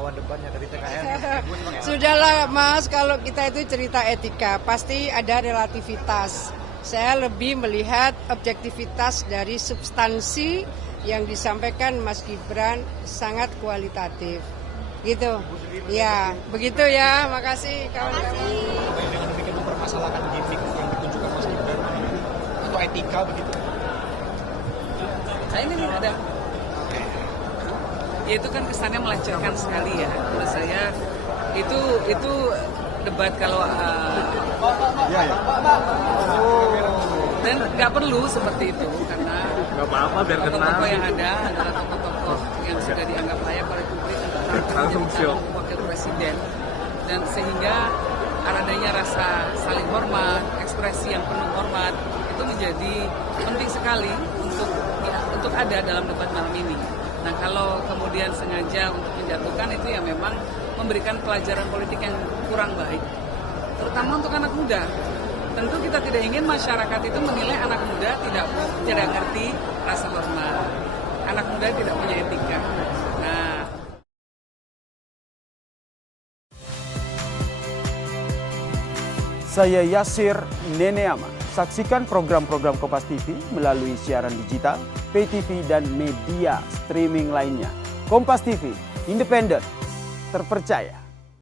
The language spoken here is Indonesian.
lawan depannya dari TKN? Sudahlah Mas, kalau kita itu cerita etika, pasti ada relativitas. Saya lebih melihat objektivitas dari substansi yang disampaikan Mas Gibran sangat kualitatif. Gitu. Ya, begitu ya. Makasih kawan-kawan. Apa yang dengan demikian mempermasalahkan gimmick yang ditunjukkan Mas Gibran atau etika begitu? Saya ini ada. Ya itu kan kesannya melecehkan sekali ya. Menurut saya itu debat kalau dan nggak perlu seperti itu karena tokoh-tokoh yang ada adalah tokoh-tokoh yang sudah dianggap layak oleh publik untuk menjadi wakil presiden, dan sehingga adanya rasa saling hormat, ekspresi yang penuh hormat itu menjadi penting sekali untuk ada dalam debat malam ini. Nah, kalau kemudian sengaja untuk menjatuhkan itu ya memang memberikan pelajaran politik yang kurang baik, terutama untuk anak muda. Tentu kita tidak ingin masyarakat itu menilai anak muda tidak ngerti rasa hormat. Anak muda tidak punya etika. Nah, saya Yasir Neneama. Saksikan program-program Kompas TV melalui siaran digital, pay TV, dan media streaming lainnya. Kompas TV, independen, terpercaya.